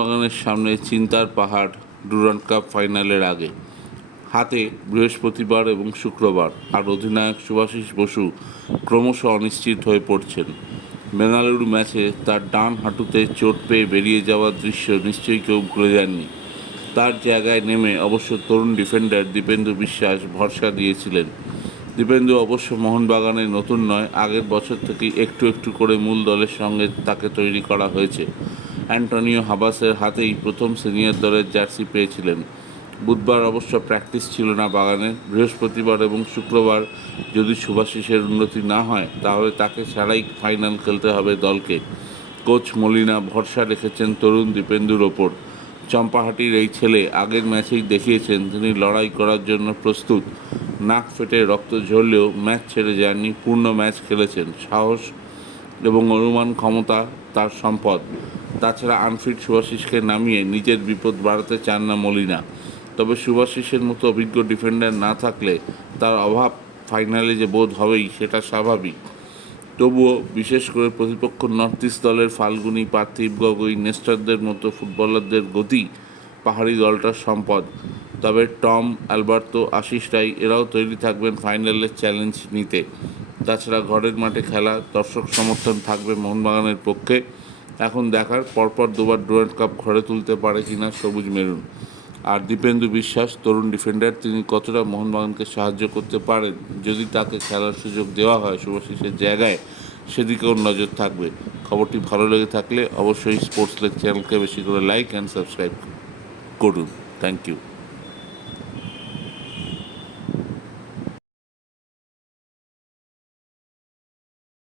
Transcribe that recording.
মোহনবাগানের সামনে চিন্তার পাহাড় ডুরান্ড কাপ ফাইনালের আগে। হাতে বৃহস্পতিবার এবং শুক্রবার, আর অধিনায়ক সুভাষিস বসু ক্রমশ অনিশ্চিত হয়ে পড়ছেন। বেঙ্গালুরু ম্যাচে তার ডান হাঁটুতে চোট পেয়ে বেরিয়ে যাওয়ার দৃশ্য নিশ্চয়ই কেউ ভুলে যাননি। তার জায়গায় নেমে অবশ্য তরুণ ডিফেন্ডার দীপেন্দু বিশ্বাস ভরসা দিয়েছিলেন। দীপেন্দু অবশ্য মোহনবাগানের নতুন নয়, আগের বছর থেকেই একটু একটু করে মূল দলের সঙ্গে তাকে তৈরি করা হয়েছে। অ্যান্টনিও হাবাসের হাতেই প্রথম সিনিয়র দলের জার্সি পেয়েছিলেন। বুধবার অবশ্য প্র্যাকটিস ছিল না বাগানে। বৃহস্পতিবার এবং শুক্রবার যদি সুভাশিসের উন্নতি না হয়, তাহলে তাকে ছাড়াই ফাইনাল খেলতে হবে দলকে। কোচ মলিনা ভরসা রেখেছেন তরুণ দীপেন্দুর ওপর। চম্পাহাটির এই ছেলে আগের ম্যাচেই দেখিয়েছেন, তিনি লড়াই করার জন্য প্রস্তুত। নাক ফেটে রক্ত ঝরলেও ম্যাচ ছেড়ে যাননি, পূর্ণ ম্যাচ খেলেছেন। সাহস এবং অনুমান ক্ষমতা তার সম্পদ। তাছাড়া আনফিট সুভাশিসকে নামিয়ে নিজের বিপদ বাড়াতে চান না মলিনা। তবে সুভাশিসের মতো অভিজ্ঞ ডিফেন্ডার না থাকলে তার অভাব ফাইনালে যে বোধ হবেই সেটা স্বাভাবিক। তবুও বিশেষ করে প্রতিপক্ষ নর্থ ইস্ট দলের ফাল্গুনি, পার্থিব গগৈ, নেস্টারদের মতো ফুটবলারদের গতি পাহাড়ি দলটার সম্পদ। তবে টম অ্যালবার্তো আশিস রাই এরাও তৈরি থাকবেন ফাইনালের চ্যালেঞ্জ নিতে। তাছাড়া ঘরের মাঠে খেলা দর্শক সমর্থন থাকবে মোহনবাগানের পক্ষে। এখন দেখার পরপর দুবার ডুরান্ড কাপ ঘরে তুলতে পারে কিনা সবুজ মেরুন। আর দীপেন্দু বিশ্বাস, তরুণ ডিফেন্ডার, তিনি কতটা মোহনবাগানকে সাহায্য করতে পারেন? যদি তাকে খেলার সুযোগ দেওয়া হয় শুভাশিসের জায়গায়, সেদিকেও নজর থাকবে। খবরটি ভালো লেগে থাকলে অবশ্যই স্পোর্টস লেগ চ্যানেলকে বেশি করে লাইক অ্যান্ড সাবস্ক্রাইব করুন। Thank you.